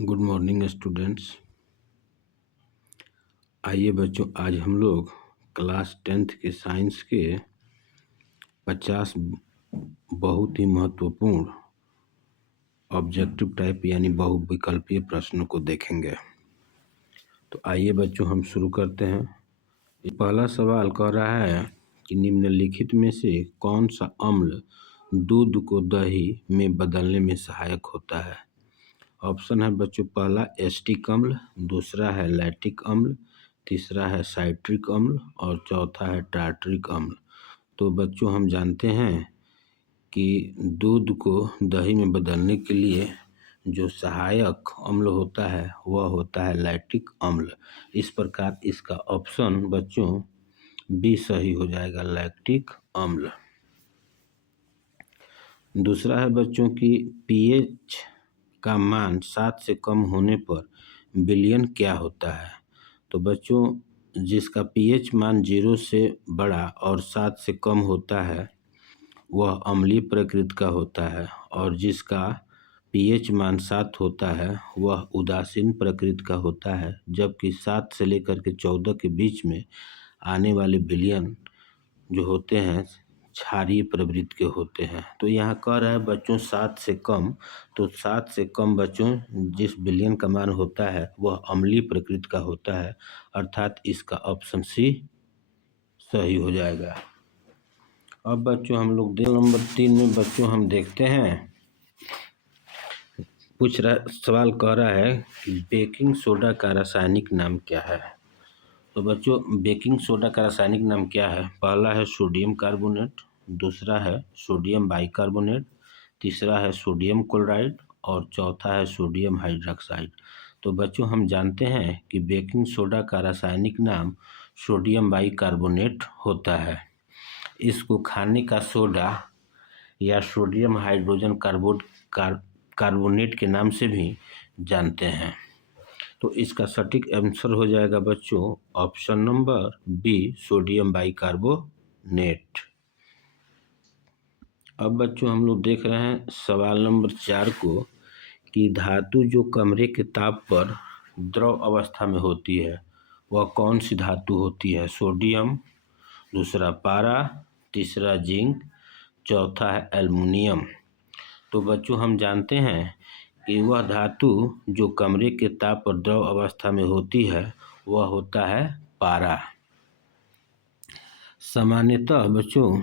Good morning students. आइए बच्चों, आज हम लोग क्लास 10th के साइंस के 50 बहुत ही महत्वपूर्ण ऑब्जेक्टिव टाइप यानी बहुविकल्पीय प्रश्नों को देखेंगे। तो आइए बच्चों, हम शुरू करते हैं। पहला सवाल कह रहा है कि निम्नलिखित में से कौन सा अम्ल दूध को दही में बदलने में सहायक होता है। ऑप्शन है बच्चों, पहला एसिटिक अम्ल, दूसरा है लैक्टिक अम्ल, तीसरा है साइट्रिक अम्ल और चौथा है टार्टरिक अम्ल। तो बच्चों, हम जानते हैं कि दूध को दही में बदलने के लिए जो सहायक अम्ल होता है वह होता है लैक्टिक अम्ल। इस प्रकार इसका ऑप्शन बच्चों बी सही हो जाएगा, लैक्टिक अम्ल। दूसरा है बच्चों की पीएच का मान 7 से कम होने पर विलयन क्या होता है। तो बच्चों, जिसका पीएच मान 0 से बड़ा और 7 से कम होता है वह अम्लीय प्रकृति का होता है, और जिसका पीएच मान 7 होता है वह उदासीन प्रकृति का होता है, जबकि 7 से लेकर के 14 के बीच में आने वाले विलयन जो होते हैं क्षारीय प्रवृत्ति के होते हैं। तो यहाँ कह रहा है बच्चों 7 से कम, तो 7 से कम बच्चों जिस विलयन का मान होता है वह अम्लीय प्रकृति का होता है, अर्थात इसका ऑप्शन सी सही हो जाएगा। अब बच्चों हम लोग नंबर 3 में बच्चों हम देखते हैं, सवाल कह रहा है कि बेकिंग सोडा का रासायनिक नाम क्या है। तो बच्चों, बेकिंग सोडा का रासायनिक नाम क्या है। पहला है सोडियम कार्बोनेट, दूसरा है सोडियम बाइकार्बोनेट, तीसरा है सोडियम क्लोराइड और चौथा है सोडियम हाइड्रोक्साइड। तो बच्चों, हम जानते हैं कि बेकिंग सोडा का रासायनिक नाम सोडियम बाइकार्बोनेट होता है। इसको खाने का सोडा या सोडियम हाइड्रोजन कार्बोनेट के नाम से भी जानते हैं। तो इसका सटीक आंसर हो जाएगा बच्चों option number B, sodium bicarbonate. अब बच्चों हम लोग देख रहे हैं सवाल नंबर 4 को कि धातु जो कमरे के ताप पर द्रव अवस्था में होती है वह कौन सी धातु होती है। सोडियम, दूसरा पारा, तीसरा जिंक, चौथा है एल्युमिनियम। तो बच्चों, हम जानते हैं कि वह धातु जो कमरे के ताप पर द्रव अवस्था में होती है वह होता है पारा। सामान्यतः बच्चों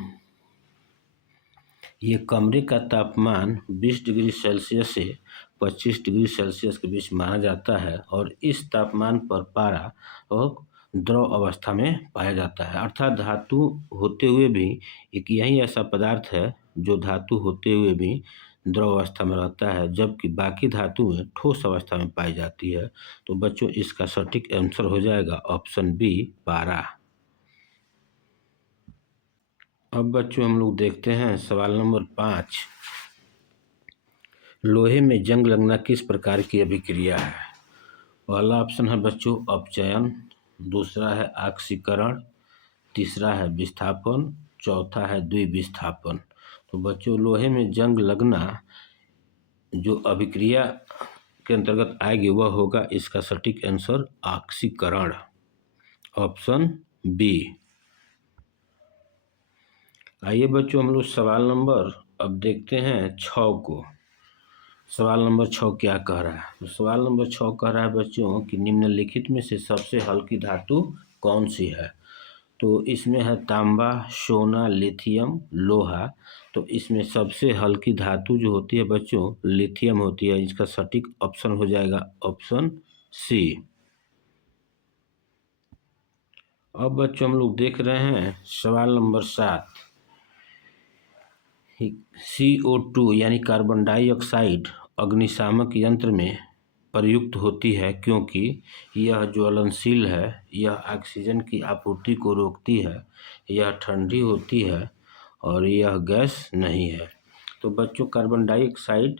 ये कमरे का तापमान 20 डिग्री सेल्सियस से 25 डिग्री सेल्सियस के बीच माना जाता है, और इस तापमान पर पारा और द्रव अवस्था में पाया जाता है। अर्थात धातु होते हुए भी एक यही ऐसा पदार्थ है जो धातु होते हुए भी द्रव अवस्था में रहता है, जबकि बाकी धातुएं ठोस अवस्था में पाई जाती है। तो बच्चों, इसका सटीक आंसर हो जाएगा ऑप्शन बी, पारा। अब बच्चों हम लोग देखते हैं सवाल नंबर 5, लोहे में जंग लगना किस प्रकार की अभिक्रिया है। पहला ऑप्शन है बच्चों अपचयन, दूसरा है ऑक्सीकरण, तीसरा है विस्थापन, चौथा है द्विविस्थापन। तो बच्चों, लोहे में जंग लगना जो अभिक्रिया के अंतर्गत आएगी वह होगा इसका सटीक आंसर ऑक्सीकरण, ऑप्शन बी। आइए बच्चों हम लोग सवाल नंबर अब देखते हैं 6 को। सवाल नंबर 6 क्या कह रहा है। तो सवाल नंबर 6 कह रहा है बच्चों कि निम्नलिखित में से सबसे हल्की धातु कौन सी है। तो इसमें है तांबा, सोना, लिथियम, लोहा। तो इसमें सबसे हल्की धातु जो होती है बच्चों लिथियम होती है। इसका सटीक ऑप्शन हो जाएगा ऑप्शन सी। अब बच्चों हम लोग देख रहे हैं सवाल नंबर 7, CO2 यानी कार्बन डाइऑक्साइड अग्निशामक यंत्र में प्रयुक्त होती है, क्योंकि यह ज्वलनशील है, यह ऑक्सीजन की आपूर्ति को रोकती है, यह ठंडी होती है और यह गैस नहीं है। तो बच्चों, कार्बन डाइऑक्साइड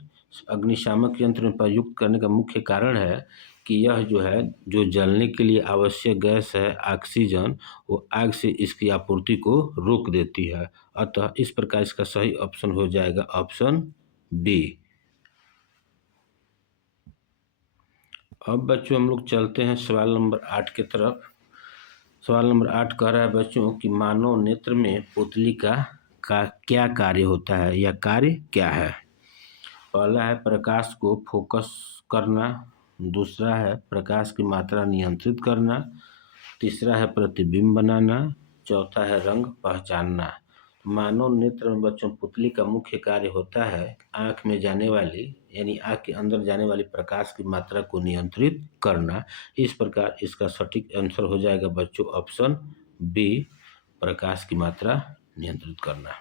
अग्निशामक यंत्र में प्रयुक्त करने का मुख्य कारण है कि यह जो है जो जलने के लिए आवश्यक गैस है ऑक्सीजन, वो आग से इसकी आपूर्ति को रोक देती है। अतः इस प्रकार इसका सही ऑप्शन हो जाएगा ऑप्शन बी। अब बच्चों हम लोग चलते हैं सवाल नंबर 8 की तरफ। सवाल नंबर 8 कह रहा है बच्चों कि मानव नेत्र में पुतली का क्या कार्य होता है या कार्य क्या है। पहला है प्रकाश को फोकस करना, दूसरा है प्रकाश की मात्रा नियंत्रित करना, तीसरा है प्रतिबिंब बनाना, चौथा है रंग पहचानना। मानव नेत्र में बच्चों पुतली का मुख्य कार्य होता है आँख में जाने वाली यानी आँख के अंदर जाने वाली प्रकाश की मात्रा को नियंत्रित करना। इस प्रकार इसका सटीक आंसर हो जाएगा बच्चों ऑप्शन बी, प्रकाश की मात्रा नियंत्रित करना।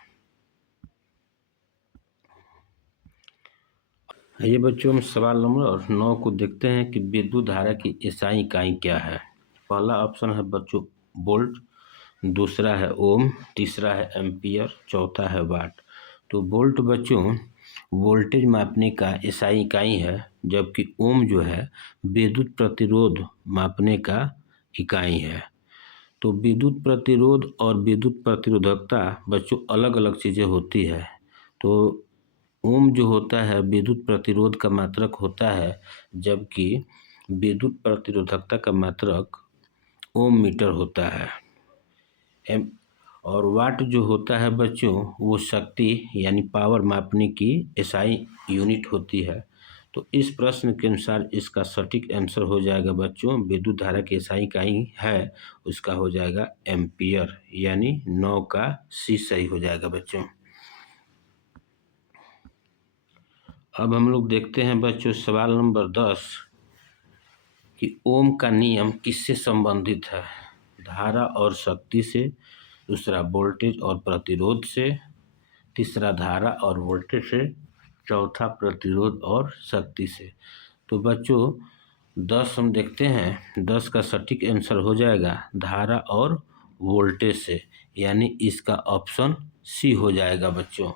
ये बच्चों हम सवाल नंबर 9 को देखते हैं कि विद्युत धारा की एसआई इकाई क्या है। पहला ऑप्शन है बच्चों वोल्ट, दूसरा है ओम, तीसरा है एम्पियर, चौथा है वाट। तो वोल्ट बच्चों वोल्टेज मापने का एसआई इकाई है, जबकि ओम जो है विद्युत प्रतिरोध मापने का इकाई है। तो विद्युत प्रतिरोध और विद्युत प्रतिरोधकता बच्चों अलग अलग चीज़ें होती है। तो ओम जो होता है विद्युत प्रतिरोध का मात्रक होता है, जबकि विद्युत प्रतिरोधकता का मात्रक ओम मीटर होता है। और वाट जो होता है बच्चों वो शक्ति यानी पावर मापने की एसआई यूनिट होती है। तो इस प्रश्न के अनुसार इसका सटीक आंसर हो जाएगा बच्चों विद्युत धारा की एसआई इकाई है उसका हो जाएगा एम्पियर, यानी 9 का सी सही हो जाएगा बच्चों। अब हम लोग देखते हैं बच्चों सवाल नंबर 10 कि ओम का नियम किससे संबंधित है। धारा और शक्ति से, दूसरा वोल्टेज और प्रतिरोध से, तीसरा धारा और वोल्टेज से, चौथा प्रतिरोध और शक्ति से। तो बच्चों 10 हम देखते हैं, 10 का सटीक आंसर हो जाएगा धारा और वोल्टेज से, यानी इसका ऑप्शन सी हो जाएगा बच्चों।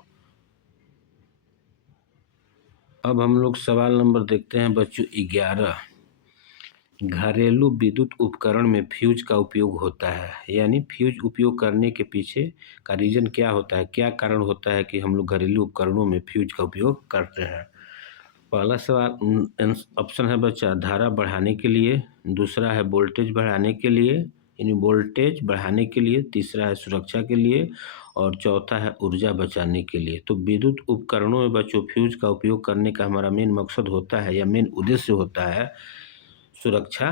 अब हम लोग सवाल नंबर देखते हैं बच्चों 11। घरेलू विद्युत उपकरण में फ्यूज का उपयोग होता है, यानी फ्यूज उपयोग करने के पीछे का रीजन क्या होता है, क्या कारण होता है कि हम लोग घरेलू उपकरणों में फ्यूज का उपयोग करते हैं। पहला सवाल ऑप्शन है बच्चा धारा बढ़ाने के लिए, दूसरा है वोल्टेज बढ़ाने के लिए यानी वोल्टेज बढ़ाने के लिए, तीसरा है सुरक्षा के लिए और चौथा है ऊर्जा बचाने के लिए। तो विद्युत उपकरणों में बच्चों फ्यूज का उपयोग करने का हमारा मेन मकसद होता है या मेन उद्देश्य होता है सुरक्षा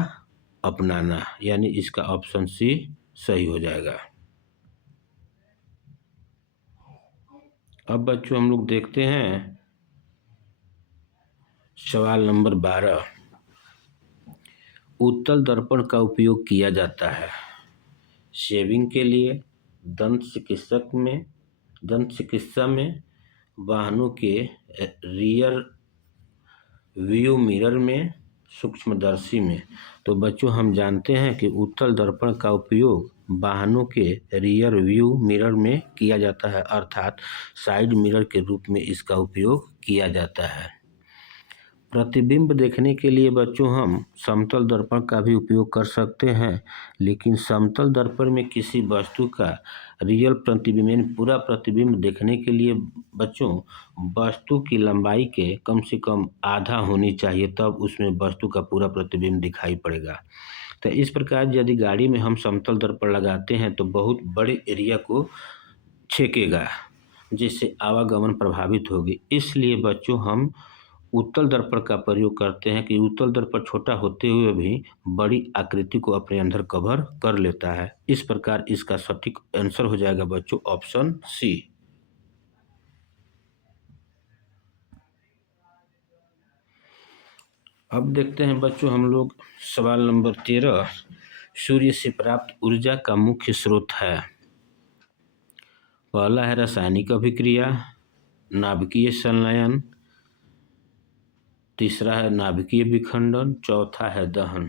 अपनाना, यानी इसका ऑप्शन सी सही हो जाएगा। अब बच्चों हम लोग देखते हैं सवाल नंबर 12। उत्तल दर्पण का उपयोग किया जाता है शेविंग के लिए, दंत चिकित्सा में, वाहनों के रियर व्यू मिरर में, सूक्ष्मदर्शी में। तो बच्चों हम जानते हैं कि उत्तल दर्पण का उपयोग वाहनों के रियर व्यू मिरर में किया जाता है, अर्थात साइड मिरर के रूप में इसका उपयोग किया जाता है। प्रतिबिंब देखने के लिए बच्चों हम समतल दर्पण का भी उपयोग कर सकते हैं, लेकिन समतल दर्पण में किसी वस्तु का रियल प्रतिबिंब पूरा प्रतिबिंब देखने के लिए बच्चों वस्तु की लंबाई के कम से कम आधा होनी चाहिए, तब उसमें वस्तु का पूरा प्रतिबिंब दिखाई पड़ेगा। तो इस प्रकार यदि गाड़ी में हम समतल दर्पण लगाते हैं तो बहुत बड़े एरिया को छेकेगा, जिससे आवागमन प्रभावित होगी। इसलिए बच्चों हम उत्तल दर्पण का प्रयोग करते हैं कि उत्तल दर्पण छोटा होते हुए भी बड़ी आकृति को अपने अंदर कवर कर लेता है। इस प्रकार इसका सटीक आंसर हो जाएगा बच्चों ऑप्शन सी। अब देखते हैं बच्चों हम लोग सवाल नंबर 13। सूर्य से प्राप्त ऊर्जा का मुख्य स्रोत है। पहला है रासायनिक अभिक्रिया, नाभिकीय संलयन, तीसरा है नाभिकीय विखंडन, चौथा है दहन।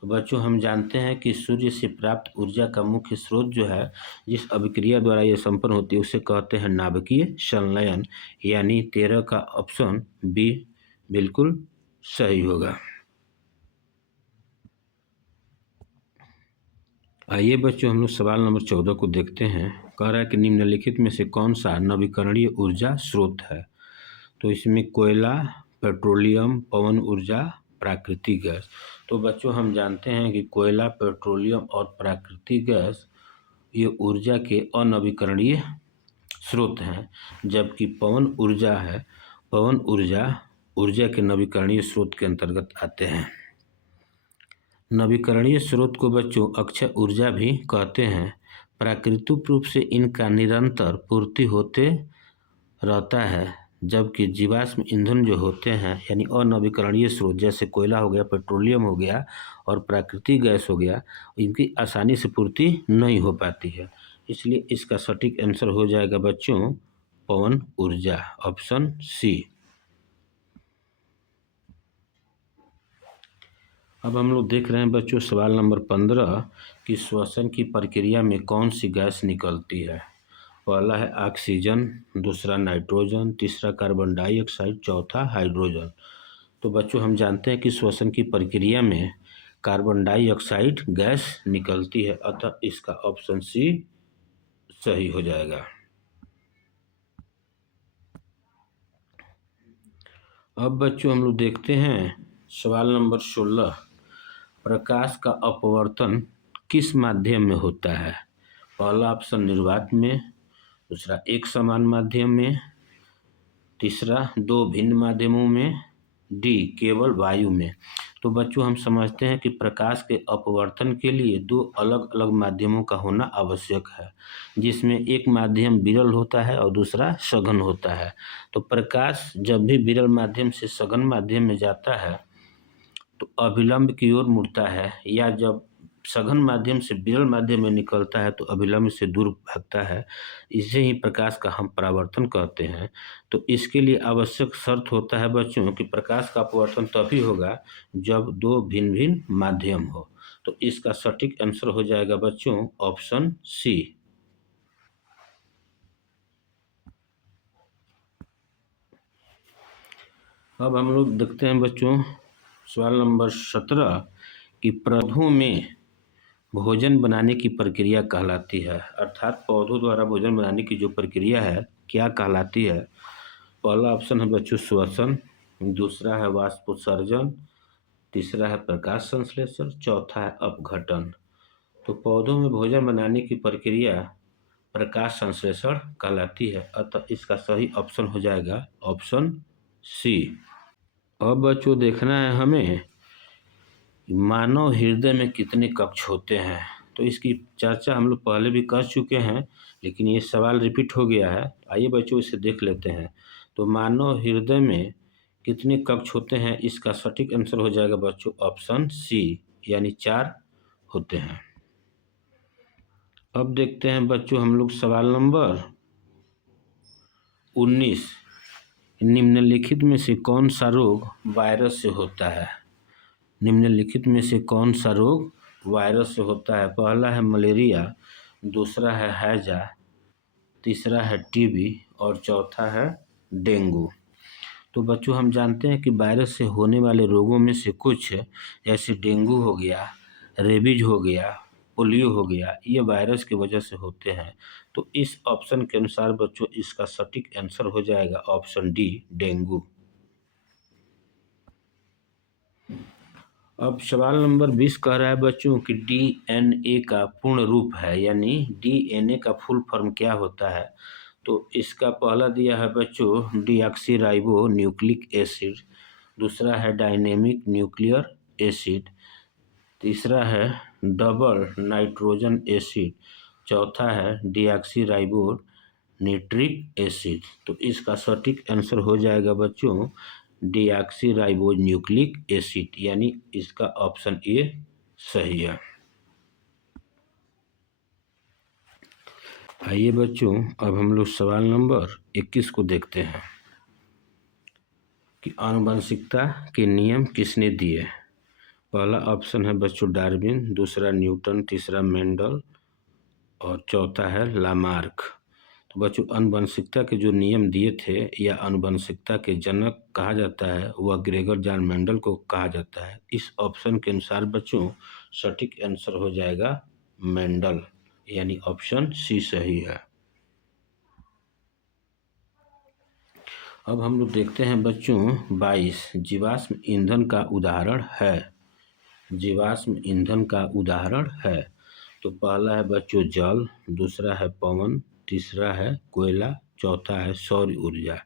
तो बच्चों हम जानते हैं कि सूर्य से प्राप्त ऊर्जा का मुख्य स्रोत जो है जिस अभिक्रिया द्वारा ये संपन्न होती है उसे कहते हैं नाभिकीय संलयन, यानी 13 का ऑप्शन बी बिल्कुल सही होगा। आइए बच्चों हम लोग सवाल नंबर 14 को देखते हैं। कह रहा है कि निम्नलिखित में से कौन सा नवीकरणीय ऊर्जा स्रोत है। तो इसमें कोयला, पेट्रोलियम, पवन ऊर्जा, प्राकृतिक गैस। तो बच्चों हम जानते हैं कि कोयला, पेट्रोलियम और प्राकृतिक गैस ये ऊर्जा के अनवीकरणीय स्रोत हैं, जबकि पवन ऊर्जा के नवीकरणीय स्रोत के अंतर्गत आते हैं। नवीकरणीय स्रोत को बच्चों अक्षय ऊर्जा भी कहते हैं। प्राकृतिक रूप से इनका निरंतर पूर्ति होते रहता है, जबकि जीवाश्म ईंधन जो होते हैं यानी अनवीकरणीय स्रोत जैसे कोयला हो गया, पेट्रोलियम हो गया और प्राकृतिक गैस हो गया, इनकी आसानी से पूर्ति नहीं हो पाती है। इसलिए इसका सटीक आंसर हो जाएगा बच्चों पवन ऊर्जा, ऑप्शन सी। अब हम लोग देख रहे हैं बच्चों सवाल नंबर 15 कि श्वसन की प्रक्रिया में कौन सी गैस निकलती है। पहला है ऑक्सीजन, दूसरा नाइट्रोजन, तीसरा कार्बन डाइऑक्साइड, चौथा हाइड्रोजन। तो बच्चों हम जानते हैं कि श्वसन की प्रक्रिया में कार्बन डाइऑक्साइड गैस निकलती है, अतः इसका ऑप्शन सी सही हो जाएगा। अब बच्चों हम लोग देखते हैं सवाल नंबर 16, प्रकाश का अपवर्तन किस माध्यम में होता है। पहला ऑप्शन निर्वात में, दूसरा एक समान माध्यम में, तीसरा दो भिन्न माध्यमों में, डी केवल वायु में। तो बच्चों हम समझते हैं कि प्रकाश के अपवर्तन के लिए दो अलग अलग माध्यमों का होना आवश्यक है, जिसमें एक माध्यम विरल होता है और दूसरा सघन होता है। तो प्रकाश जब भी विरल माध्यम से सघन माध्यम में जाता है तो अभिलंब की ओर मुड़ता है, या जब सघन माध्यम से विरल माध्यम में निकलता है तो अभिलंब से दूर भागता है। इसे ही प्रकाश का हम परावर्तन कहते हैं। तो इसके लिए आवश्यक शर्त होता है बच्चों कि प्रकाश का अपवर्तन तभी होगा जब दो भिन्न भिन्न माध्यम हो। तो इसका सटीक आंसर हो जाएगा बच्चों ऑप्शन सी। अब हम लोग देखते हैं बच्चों सवाल नंबर 17 कि पौधों में भोजन बनाने की प्रक्रिया कहलाती है, अर्थात पौधों द्वारा भोजन बनाने की जो प्रक्रिया है क्या कहलाती है। पहला ऑप्शन है बच्चों श्वसन, दूसरा है वाष्पोत्सर्जन, तीसरा है प्रकाश संश्लेषण, चौथा है अपघटन। तो पौधों में भोजन बनाने की प्रक्रिया प्रकाश संश्लेषण कहलाती है, अतः इसका सही ऑप्शन हो जाएगा ऑप्शन सी। अब बच्चों देखना है हमें मानव हृदय में कितने कक्ष होते हैं। तो इसकी चर्चा हम लोग पहले भी कर चुके हैं, लेकिन ये सवाल रिपीट हो गया है। आइए बच्चों इसे देख लेते हैं। तो मानव हृदय में कितने कक्ष होते हैं, इसका सटीक आंसर हो जाएगा बच्चों ऑप्शन सी, यानी 4 होते हैं। अब देखते हैं बच्चों हम लोग सवाल नंबर 19, निम्नलिखित में से कौन सा रोग वायरस से होता है। निम्नलिखित में से कौन सा रोग वायरस से होता है। पहला है मलेरिया, दूसरा है हैजा, तीसरा है टीबी और चौथा है डेंगू। तो बच्चों हम जानते हैं कि वायरस से होने वाले रोगों में से कुछ जैसे डेंगू हो गया, रेबीज हो गया, पोलियो हो गया, ये वायरस की वजह से होते हैं। तो इस ऑप्शन के अनुसार बच्चों इसका सटीक आंसर हो जाएगा ऑप्शन डी डेंगू। अब सवाल नंबर 20 कह रहा है बच्चों कि डीएनए का पूर्ण रूप है, यानी डीएनए का फुल फॉर्म क्या होता है। तो इसका पहला दिया है बच्चों डीऑक्सीराइबो न्यूक्लिक एसिड, दूसरा है डायनेमिक न्यूक्लियर एसिड, तीसरा है डबल नाइट्रोजन एसिड, चौथा है डीऑक्सीराइबो नाइट्रिक एसिड। तो इसका सटीक आंसर हो जाएगा बच्चों डीऑक्सीराइबो न्यूक्लिक एसिड, यानी इसका ऑप्शन ए सही है। आइए बच्चों अब हम लोग सवाल नंबर 21 को देखते हैं कि आनुवंशिकता के नियम किसने दिए। पहला ऑप्शन है बच्चों डार्विन, दूसरा न्यूटन, तीसरा मेंडल और चौथा है लामार्क। तो बच्चों आनुवंशिकता के जो नियम दिए थे या आनुवंशिकता के जनक कहा जाता है वह ग्रेगर जॉन मेंडल को कहा जाता है। इस ऑप्शन के अनुसार बच्चों सटीक आंसर हो जाएगा मेंडल, यानी ऑप्शन सी सही है। अब हम लोग देखते हैं बच्चों 22 जीवाश्म ईंधन का उदाहरण है। जीवाश्म ईंधन का उदाहरण है तो पहला है बच्चों जल, दूसरा है पवन, तीसरा है कोयला, चौथा है सौर ऊर्जा।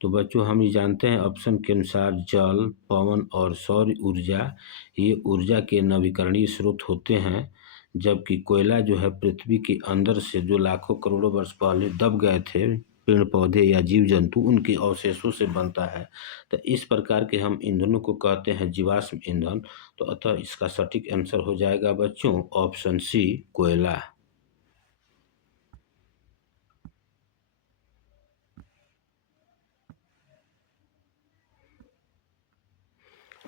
तो बच्चों हम ये जानते हैं ऑप्शन के अनुसार जल, पवन और सौर ऊर्जा ये ऊर्जा के नवीकरणीय स्रोत होते हैं, जबकि कोयला जो है पृथ्वी के अंदर से जो लाखों करोड़ों वर्ष पहले दब गए थे पेड़ पौधे या जीव जंतु उनके अवशेषों से बनता है। तो इस प्रकार के हम ईंधनों को कहते हैं जीवाश्म ईंधन। तो अतः इसका सटीक आंसर हो जाएगा बच्चों ऑप्शन सी कोयला।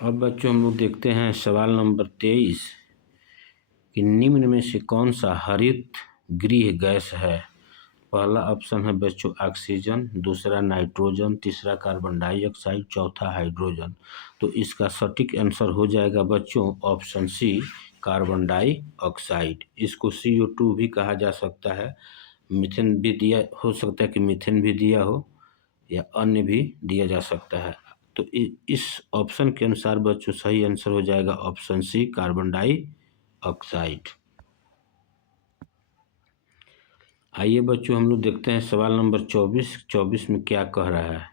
अब बच्चों हम लोग देखते हैं सवाल नंबर 23 कि निम्न में से कौन सा हरित गृह गैस है। पहला ऑप्शन है बच्चों ऑक्सीजन, दूसरा नाइट्रोजन, तीसरा कार्बन डाइऑक्साइड, चौथा हाइड्रोजन। तो इसका सटीक आंसर हो जाएगा बच्चों ऑप्शन सी कार्बन डाइऑक्साइड। इसको CO2 भी कहा जा सकता है, मीथेन भी दिया हो सकता है कि मीथेन भी दिया हो या अन्य भी दिया जा सकता है। तो इस ऑप्शन के अनुसार बच्चों सही आंसर हो जाएगा ऑप्शन सी कार्बन डाइऑक्साइड। आइए बच्चों हम लोग देखते हैं सवाल नंबर 24 में क्या कह रहा है।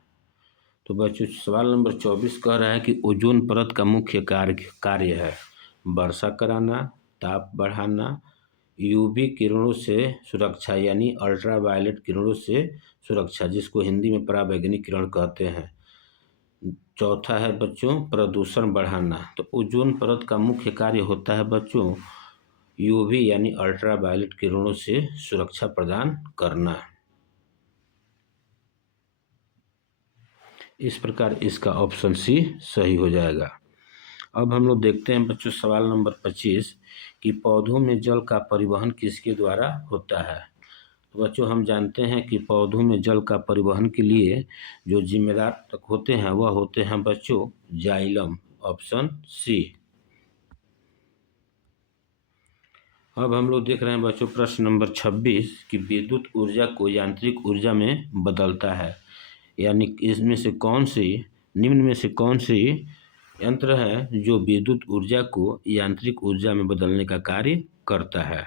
तो बच्चों सवाल नंबर 24 कह रहा है कि ओजोन परत का मुख्य कार्य है वर्षा कराना, ताप बढ़ाना, UV किरणों से सुरक्षा यानी अल्ट्रावायलेट किरणों से सुरक्षा, जिसको हिंदी में पराबैंगनी किरण कहते हैं। चौथा है बच्चों प्रदूषण बढ़ाना। तो ओजोन परत का मुख्य कार्य होता है बच्चों UV यानी अल्ट्रावायलेट किरणों से सुरक्षा प्रदान करना। इस प्रकार इसका ऑप्शन सी सही हो जाएगा। अब हम लोग देखते हैं बच्चों सवाल नंबर 25 कि पौधों में जल का परिवहन किसके द्वारा होता है। तो बच्चों हम जानते हैं कि पौधों में जल का परिवहन के लिए जो जिम्मेदार तक होते हैं वह होते हैं बच्चों जाइलम, ऑप्शन सी। अब हम लोग देख रहे हैं बच्चों प्रश्न नंबर 26 कि विद्युत ऊर्जा को यांत्रिक ऊर्जा में बदलता है, यानी इसमें से कौन सी निम्न में से कौन सी यंत्र है जो विद्युत ऊर्जा को यांत्रिक ऊर्जा में बदलने का कार्य करता है।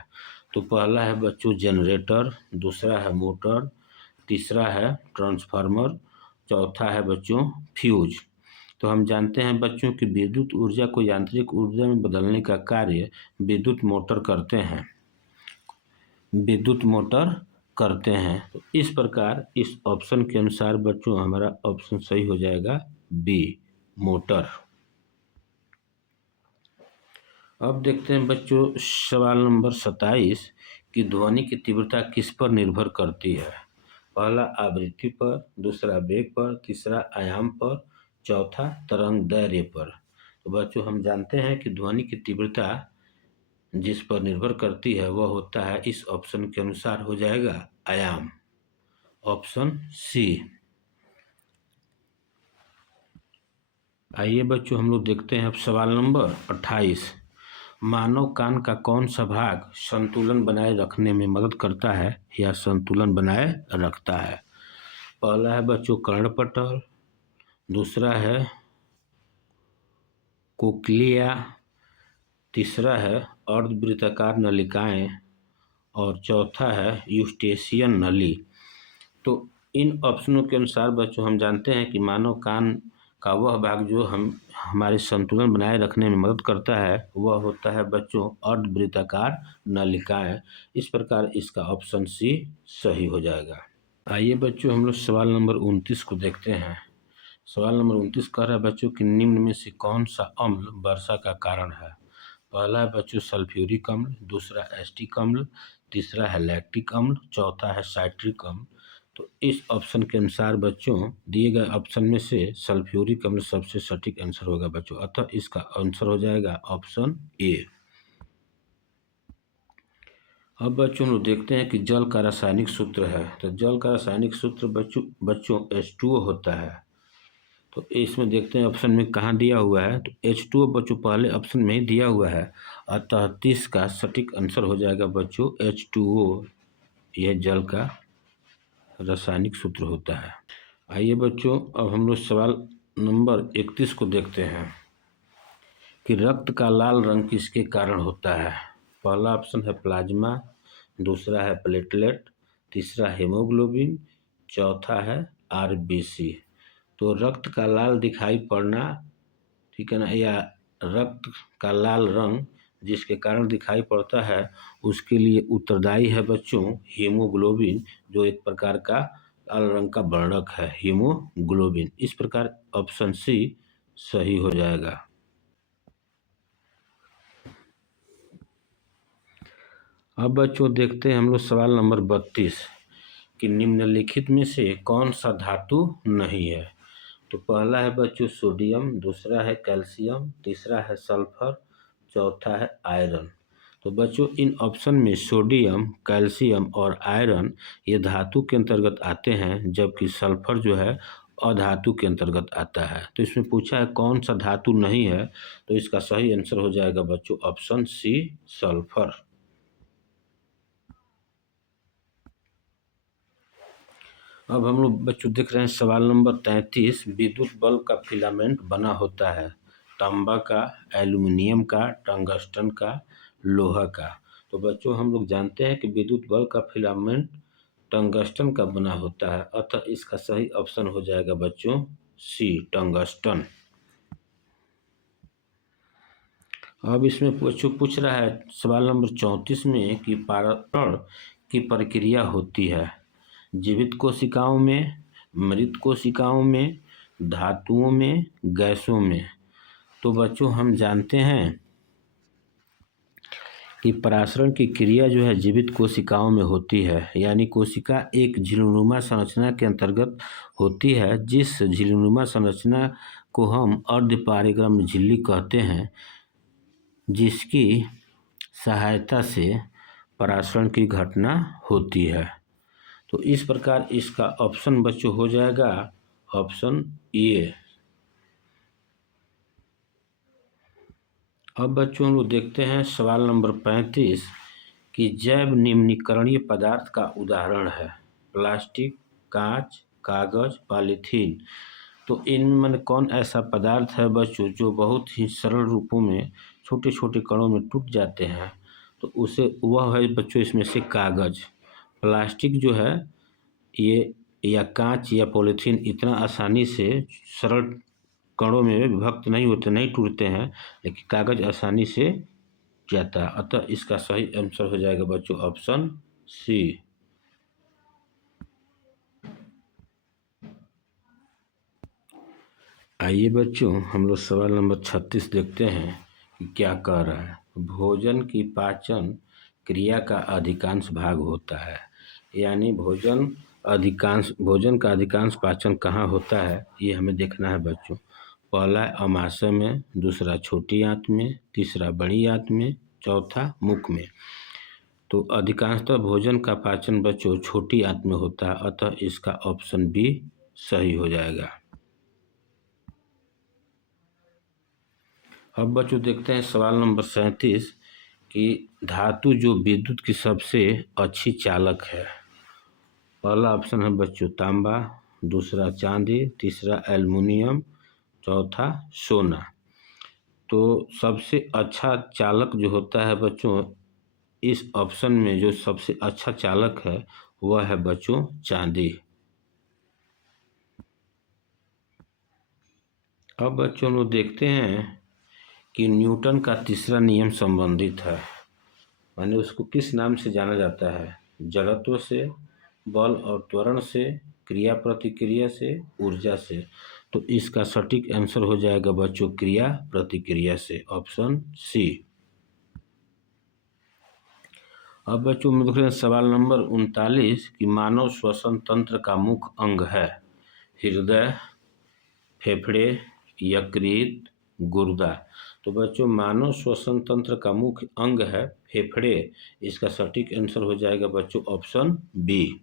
तो पहला है बच्चों जनरेटर, दूसरा है मोटर, तीसरा है ट्रांसफार्मर, चौथा है बच्चों फ्यूज। तो हम जानते हैं बच्चों कि विद्युत ऊर्जा को यांत्रिक ऊर्जा में बदलने का कार्य विद्युत मोटर करते हैं, विद्युत मोटर करते हैं। तो इस प्रकार इस ऑप्शन के अनुसार बच्चों हमारा ऑप्शन सही हो जाएगा बी मोटर। अब देखते हैं बच्चों सवाल नंबर 27 कि ध्वनि की तीव्रता किस पर निर्भर करती है। पहला आवृत्ति पर, दूसरा वेग पर, तीसरा आयाम पर, चौथा तरंग दैर्घ्य पर। तो बच्चों हम जानते हैं कि ध्वनि की तीव्रता जिस पर निर्भर करती है वह होता है इस ऑप्शन के अनुसार हो जाएगा आयाम, ऑप्शन सी। आइए बच्चों हम लोग देखते हैं अब सवाल नंबर 28 मानव कान का कौन सा भाग संतुलन बनाए रखने में मदद करता है या संतुलन बनाए रखता है। पहला है बच्चों कर्णपटल, दूसरा है कोक्लिया, तीसरा है अर्धवृत्ताकार नलिकाएं और चौथा है यूस्टेशियन नली। तो इन ऑप्शनों के अनुसार बच्चों हम जानते हैं कि मानव कान का वह भाग जो हमारे संतुलन बनाए रखने में मदद करता है वह होता है बच्चों अर्धवृत्ताकार नलिकाएं। इस प्रकार इसका ऑप्शन सी सही हो जाएगा। आइए बच्चों हम लोग सवाल नंबर 29 को देखते हैं। सवाल नंबर 29 कह रहा है बच्चों कि निम्न में से कौन सा अम्ल वर्षा का कारण है। पहला है बच्चों सल्फ्यूरिक अम्ल, दूसरा एसिटिक अम्ल, तीसरा है लैक्टिक अम्ल, चौथा है साइट्रिक अम्ल। तो इस ऑप्शन के अनुसार बच्चों दिए गए ऑप्शन में से सल्फ्यूरिक अम्ल सबसे सटीक आंसर होगा बच्चों, अतः इसका आंसर हो जाएगा ऑप्शन ए। अब बच्चों हम लोग देखते हैं कि जल का रासायनिक सूत्र है। तो जल का रासायनिक सूत्र बच्चों H2O होता है। तो इसमें देखते हैं ऑप्शन में कहाँ दिया हुआ है। तो H2O बच्चों पहले ऑप्शन में ही दिया हुआ है, अतः 30 का सटीक आंसर हो जाएगा बच्चों H2O। यह जल का रासायनिक सूत्र होता है। आइए बच्चों, अब हम लोग सवाल नंबर 31 को देखते हैं कि रक्त का लाल रंग किसके कारण होता है। पहला ऑप्शन है प्लाज्मा, दूसरा है प्लेटलेट, तीसरा हेमोग्लोबिन, चौथा है आरबीसी। तो रक्त का लाल दिखाई पड़ना, ठीक है ना, या रक्त का लाल रंग जिसके कारण दिखाई पड़ता है उसके लिए उत्तरदायी है बच्चों हीमोग्लोबिन, जो एक प्रकार का लाल रंग का वर्णक है हीमोग्लोबिन। इस प्रकार ऑप्शन सी सही हो जाएगा। अब बच्चों देखते हैं हम लोग सवाल नंबर 32 कि निम्नलिखित में से कौन सा धातु नहीं है। तो पहला है बच्चों सोडियम, दूसरा है कैल्शियम, तीसरा है सल्फर, चौथा है आयरन। तो बच्चों इन ऑप्शन में सोडियम, कैल्शियम और आयरन ये धातु के अंतर्गत आते हैं, जबकि सल्फर जो है अधातु के अंतर्गत आता है। तो इसमें पूछा है कौन सा धातु नहीं है, तो इसका सही आंसर हो जाएगा बच्चों ऑप्शन सी सल्फर। अब हम लोग बच्चों देख रहे हैं सवाल नंबर 33, विद्युत बल्ब का फिलामेंट बना होता है तांबा का, एल्युमिनियम का, टंगस्टन का, लोहा का। तो बच्चों हम लोग जानते हैं कि विद्युत बल्ब का फिलामेंट टंगस्टन का बना होता है, अतः इसका सही ऑप्शन हो जाएगा बच्चों सी टंगस्टन। अब इसमें बच्चों पूछ रहा है सवाल नंबर 34 में कि पारण की प्रक्रिया होती है जीवित कोशिकाओं में, मृत कोशिकाओं में, धातुओं में, गैसों में। तो बच्चों हम जानते हैं कि परासरण की क्रिया जो है जीवित कोशिकाओं में होती है, यानी कोशिका एक झिल्लीनुमा संरचना के अंतर्गत होती है, जिस झिल्लीनुमा संरचना को हम अर्धपारगम्य झिल्ली कहते हैं, जिसकी सहायता से परासरण की घटना होती है। तो इस प्रकार इसका ऑप्शन बच्चों हो जाएगा ऑप्शन ए। अब बच्चों लोग देखते हैं सवाल नंबर 35 कि जैव निम्नीकरणीय पदार्थ का उदाहरण है प्लास्टिक, कांच, कागज, पॉलीथीन। तो इनमें मन कौन ऐसा पदार्थ है बच्चों जो बहुत ही सरल रूपों में छोटे छोटे कणों में टूट जाते हैं। तो उसे वह है बच्चों इसमें से कागज। प्लास्टिक जो है ये या कांच या पॉलीथीन इतना आसानी से सरल कणों में विभक्त नहीं होते, नहीं टूटते हैं, लेकिन कागज आसानी से जाता है, अतः इसका सही आंसर हो जाएगा बच्चों ऑप्शन सी। आइए बच्चों हम लोग सवाल नंबर 36 देखते हैं कि क्या कह रहा है। भोजन की पाचन क्रिया का अधिकांश भाग होता है, यानी भोजन का अधिकांश पाचन कहाँ होता है ये हमें देखना है बच्चों। पहला अमाशय में, दूसरा छोटी आंत में, तीसरा बड़ी आंत में, चौथा मुख में। तो अधिकांशतः भोजन का पाचन बच्चों छोटी आंत में होता है, अतः इसका ऑप्शन बी सही हो जाएगा। अब बच्चों देखते हैं सवाल नंबर 37 कि धातु जो विद्युत की सबसे अच्छी चालक है। पहला ऑप्शन है बच्चों तांबा, दूसरा चांदी, तीसरा एल्युमिनियम, चौथा सोना। तो सबसे अच्छा चालक जो होता है बच्चों, इस ऑप्शन में जो सबसे अच्छा चालक है वह है बच्चों चांदी। अब बच्चों लोग देखते हैं कि न्यूटन का तीसरा नियम संबंधित है, माने उसको किस नाम से जाना जाता है, जड़त्व से, बल और त्वरण से, क्रिया प्रतिक्रिया से, ऊर्जा से। तो इसका सटीक आंसर हो जाएगा बच्चों क्रिया प्रतिक्रिया से, ऑप्शन सी। अब बच्चों में देख रहे हैं सवाल नंबर 39 कि मानव श्वसन तंत्र का मुख्य अंग है हृदय, फेफड़े, यकृत, गुर्दा। तो बच्चों मानव श्वसन तंत्र का मुख्य अंग है फेफड़े, इसका सटीक आंसर हो जाएगा बच्चों ऑप्शन बी।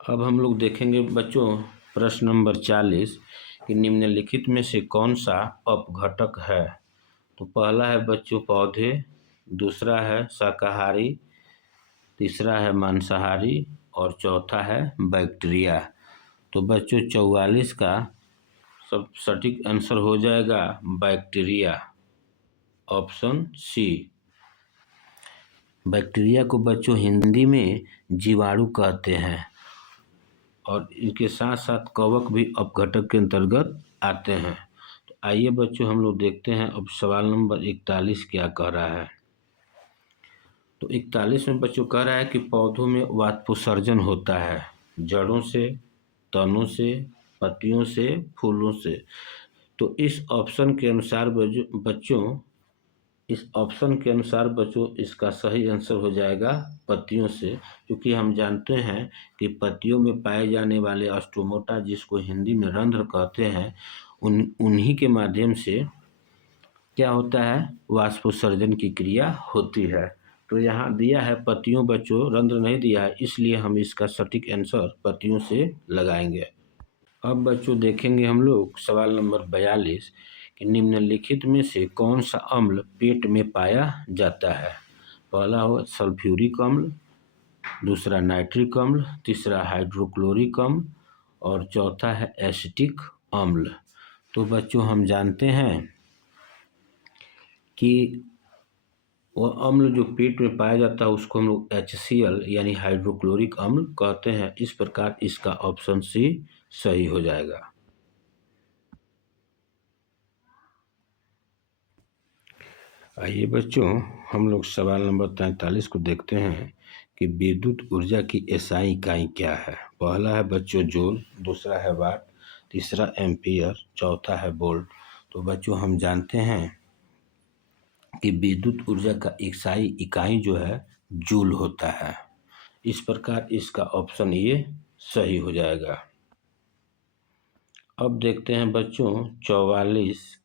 अब हम लोग देखेंगे बच्चों प्रश्न नंबर 40 कि निम्नलिखित में से कौन सा अपघटक है। तो पहला है बच्चों पौधे, दूसरा है शाकाहारी, तीसरा है मांसाहारी और चौथा है बैक्टीरिया। तो बच्चों 44 का सब सटीक आंसर हो जाएगा बैक्टीरिया, ऑप्शन सी। बैक्टीरिया को बच्चों हिंदी में जीवाणु कहते हैं और इनके साथ साथ कवक भी अपघटक के अंतर्गत आते हैं। तो आइए बच्चों हम लोग देखते हैं अब सवाल नंबर 41 क्या कह रहा है। तो 41 में बच्चों कह रहा है कि पौधों में वाष्पोत्सर्जन होता है जड़ों से, तनों से, पत्तियों से, फूलों से। तो इस ऑप्शन के अनुसार बच्चों इसका सही आंसर हो जाएगा पत्तियों से, क्योंकि हम जानते हैं कि पत्तियों में पाए जाने वाले स्टोमोटा, जिसको हिंदी में रंध्र कहते हैं, उन्हीं के माध्यम से क्या होता है, वाष्पोत्सर्जन की क्रिया होती है। तो यहाँ दिया है पत्तियों बच्चों, रंध्र नहीं दिया है, इसलिए हम इसका सटीक आंसर पत्तियों से लगाएंगे। अब बच्चों देखेंगे हम लोग सवाल नंबर 42 कि निम्नलिखित में से कौन सा अम्ल पेट में पाया जाता है। पहला हो सल्फ्यूरिक अम्ल, दूसरा नाइट्रिक अम्ल, तीसरा हाइड्रोक्लोरिक अम्ल और चौथा है एसिटिक अम्ल। तो बच्चों हम जानते हैं कि वह अम्ल जो पेट में पाया जाता है उसको हम लोग HCl यानी हाइड्रोक्लोरिक अम्ल कहते हैं। इस प्रकार इसका ऑप्शन सी सही हो जाएगा। आइए बच्चों हम लोग सवाल नंबर 43 को देखते हैं कि विद्युत ऊर्जा की एसआई इकाई क्या है। पहला है बच्चों जूल, दूसरा है वाट, तीसरा एम्पियर, चौथा है वोल्ट। तो बच्चों हम जानते हैं कि विद्युत ऊर्जा का एसआई इकाई जो है जूल होता है। इस प्रकार इसका ऑप्शन ये सही हो जाएगा। अब देखते हैं बच्चों 44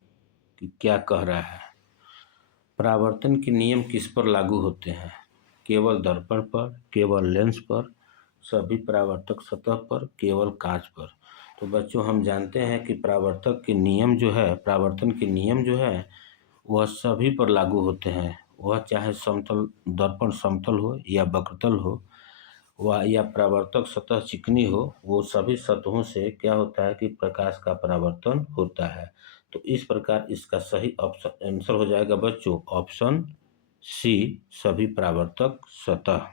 क्या कह रहा है। परावर्तन के नियम किस पर लागू होते हैं? केवल दर्पण पर, केवल लेंस पर, सभी परावर्तक सतह पर, केवल कांच पर। तो बच्चों हम जानते हैं कि परावर्तन के नियम जो है वह सभी पर लागू होते हैं। वह चाहे समतल दर्पण समतल हो या वक्रतल हो, वह या परावर्तक सतह चिकनी हो, वो सभी सतहों से क्या होता है कि प्रकाश का परावर्तन होता है। तो इस प्रकार इसका सही ऑप्शन आंसर हो जाएगा बच्चों ऑप्शन सी, सभी परावर्तक सतह।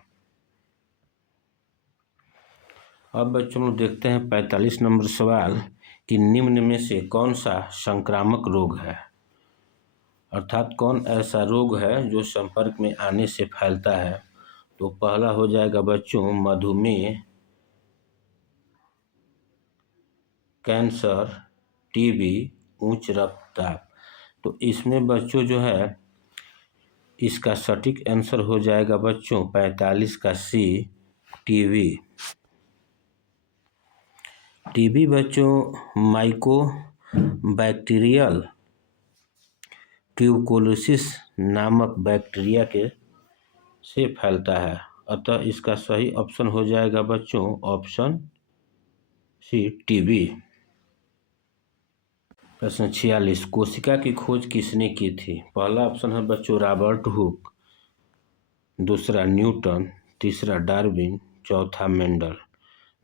अब बच्चों लोग देखते हैं 45 नंबर सवाल कि निम्न में से कौन सा संक्रामक रोग है, अर्थात कौन ऐसा रोग है जो संपर्क में आने से फैलता है। तो पहला हो जाएगा बच्चों मधुमेह, कैंसर, टीबी, उच्च रक्तचाप। तो इसमें बच्चों जो है इसका सटीक आंसर हो जाएगा बच्चों 45 का सी, टीबी। टीबी बच्चों माइको बैक्टीरियल ट्यूबरकुलोसिस नामक बैक्टीरिया के से फैलता है। अतः इसका सही ऑप्शन हो जाएगा बच्चों ऑप्शन सी, टीबी। प्रश्न 46 कोशिका की खोज किसने की थी। पहला ऑप्शन है बच्चों रॉबर्ट हुक, दूसरा न्यूटन, तीसरा डार्विन, चौथा मेंडल।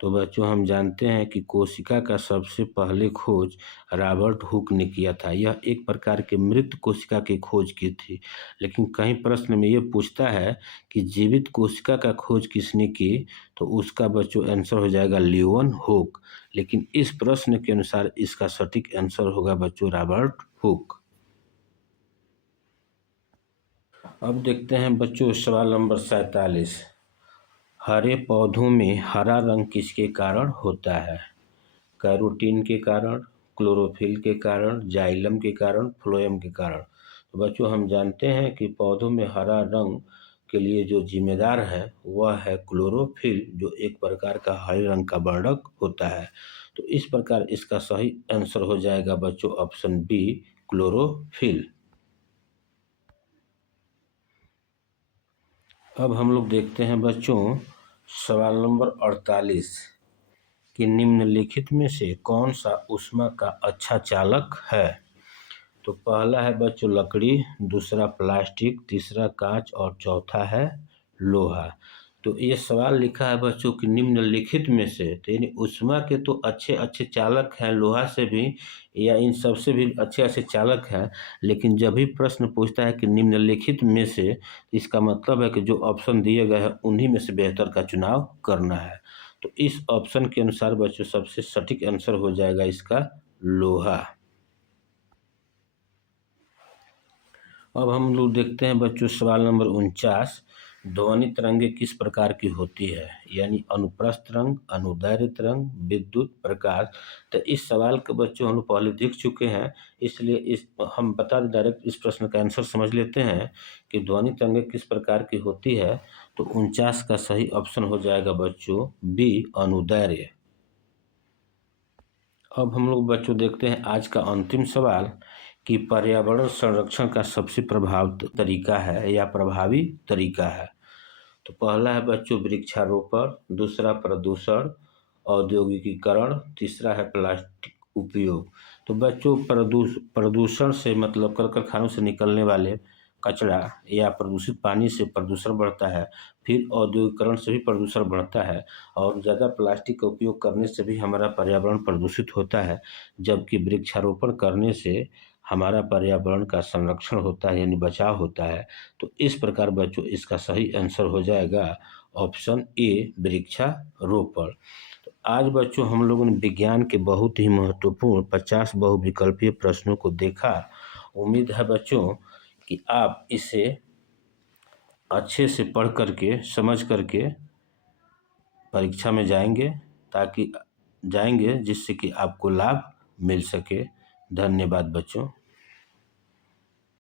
तो बच्चों हम जानते हैं कि कोशिका का सबसे पहले खोज रॉबर्ट हुक ने किया था। यह एक प्रकार के मृत कोशिका की खोज की थी। लेकिन कहीं प्रश्न में ये पूछता है कि जीवित कोशिका का खोज किसने की, तो उसका बच्चों आंसर हो जाएगा लियोन हुक। लेकिन इस प्रश्न के अनुसार इसका सटीक आंसर होगा बच्चों रॉबर्ट हुक। अब देखते हैं बच्चों सवाल नंबर 47, हरे पौधों में हरा रंग किसके कारण होता है। कैरोटीन के कारण, क्लोरोफिल के कारण, जाइलम के कारण, फ्लोएम के कारण। तो बच्चों हम जानते हैं कि पौधों में हरा रंग के लिए जो जिम्मेदार है वह है क्लोरोफिल, जो एक प्रकार का हरे रंग का वर्णक होता है। तो इस प्रकार इसका सही आंसर हो जाएगा बच्चों ऑप्शन बी, क्लोरोफिल। अब हम लोग देखते हैं बच्चों सवाल नंबर 48 कि निम्नलिखित में से कौन सा ऊष्मा का अच्छा चालक है। तो पहला है बच्चों लकड़ी, दूसरा प्लास्टिक, तीसरा कांच और चौथा है लोहा। तो ये सवाल लिखा है बच्चों कि निम्नलिखित में से, तो यानी ऊष्मा के तो अच्छे अच्छे चालक हैं, लोहा से भी या इन सब से भी अच्छे अच्छे चालक हैं, लेकिन जब भी प्रश्न पूछता है कि निम्नलिखित में से, इसका मतलब है कि जो ऑप्शन दिए गए हैं उन्हीं में से बेहतर का चुनाव करना है। तो इस ऑप्शन के अनुसार बच्चों सबसे सटीक आंसर हो जाएगा इसका लोहा। अब हम लोग देखते हैं बच्चों सवाल नंबर 49। ध्वनि तरंगे किस प्रकार की होती है, यानी अनुप्रस्थ तरंग, अनुदैर्ध्य तरंग, विद्युत प्रकाश। तो इस सवाल के बच्चों हम लोग पहले देख चुके हैं, इसलिए हम बता दें, डायरेक्ट इस प्रश्न का आंसर समझ लेते हैं कि ध्वनि तरंगे किस प्रकार की होती है। तो 49 का सही ऑप्शन हो जाएगा बच्चों बी, अनुदैर्ध्य। अब हम लोग बच्चों देखते हैं आज का अंतिम सवाल कि पर्यावरण संरक्षण का सबसे प्रभावी तरीका है या प्रभावी तरीका है। तो पहला है बच्चों वृक्षारोपण, दूसरा प्रदूषण, औद्योगिकीकरण, तीसरा है प्लास्टिक उपयोग। तो बच्चों प्रदूषण से मतलब कल कारखानों से निकलने वाले कचरा या प्रदूषित पानी से प्रदूषण बढ़ता है, फिर औद्योगिकरण से भी प्रदूषण बढ़ता है, और ज़्यादा प्लास्टिक का उपयोग करने से भी हमारा पर्यावरण प्रदूषित होता है, जबकि वृक्षारोपण करने से हमारा पर्यावरण का संरक्षण होता है, यानी बचाव होता है। तो इस प्रकार बच्चों इसका सही आंसर हो जाएगा ऑप्शन ए, वृक्षारोपण। तो आज बच्चों हम लोगों ने विज्ञान के बहुत ही महत्वपूर्ण 50 बहुविकल्पीय प्रश्नों को देखा। उम्मीद है बच्चों कि आप इसे अच्छे से पढ़ करके समझ करके परीक्षा में जाएंगे जिससे कि आपको लाभ मिल सके। धन्यवाद बच्चों।